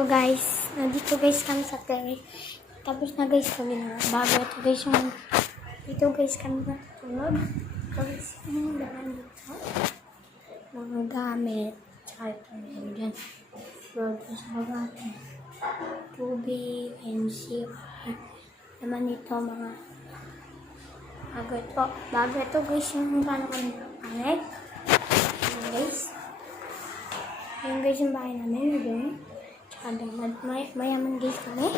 So guys, nandito guys kami sa terrace. Tapos na guys kami na bago ito guys yung dito guys kami natutulog. Guys, yung laman dito. Mga gamit. Tsaka ito meron dyan. Road sa baba. Tubig, NCR. Naman ito mga bago ito guys yung paano kami pangit. Guys. Ayan guys yung bahay namin. Doon. Tsaka mayaman guys kami.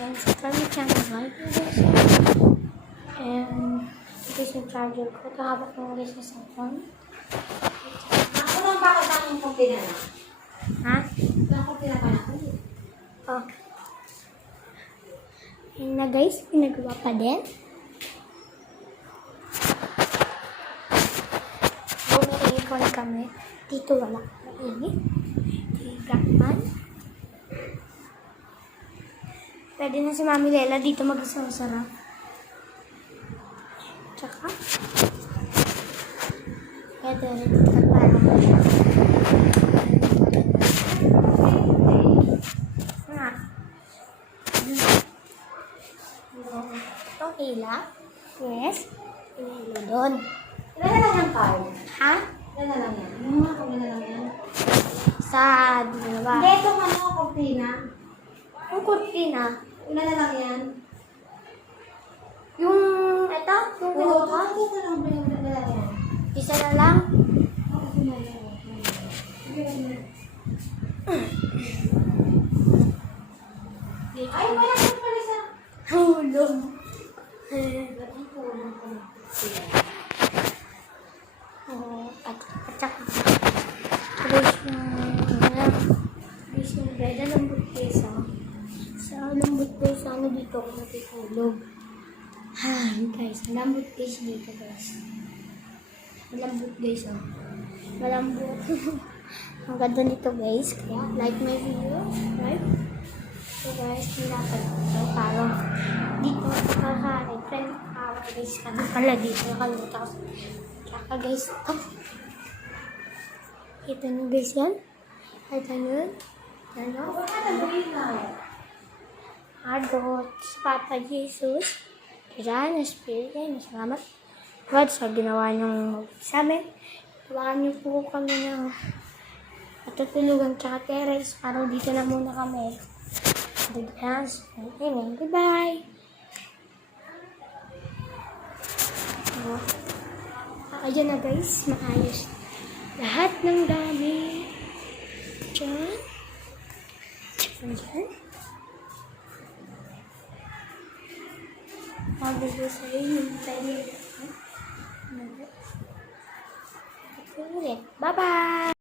And sa kami channel guys. And guys yung charger ko. Kahapot mo guys sa cellphone. Ako lang ba ako yung kopi na lang? Ha? Yung kopi na pala ko. Oh. Ayan na guys. Pinagawa pa din. Bumili kami. Dito wala. Mainit. Higaan. Pwede na si Mami Lela dito mag-sarap. Tsaka pwede rin dito para itong ila. Yes. Ilo doon. Ilan na lang yan, Pao? Ha? Ilan na lang yan? Yung mga kopi na lang yan? Sa dalawa. Hindi, itong kopi na. Yung kurtina. Ilan na lang yan? Yung ito? Yung Oo, dalawa? ito na lang ba yung ilan na lang yan? Isa na lang. Ako na yan. Ay, wala ka pala sa... Hulog. At saka guys yung beda lambot guys sa lambot guys ano dito ako natutulog. Ay guys, malambot guys dito guys. Malambot guys malambot. Ang ganda nito guys, kaya like my video, right? So guys, nilapad ito para dito nakakain. Friend power guys, kami pala dito nakalimutan ko. Tsaka guys, ito nyo guys yan. Ito nyo. Ano? Adot sa Papa Jesus. Kaya na Spirit ay salamat God sa ginawa nyong sa amin. Tawakan niyo po kami ng matutulugan tsaka terrace para dito na muna kami. Amen. Goodbye. Ayan na guys, maayos. Lahat ng dami. Diyan. Diyan. Magulo sa inyo. Bye-bye.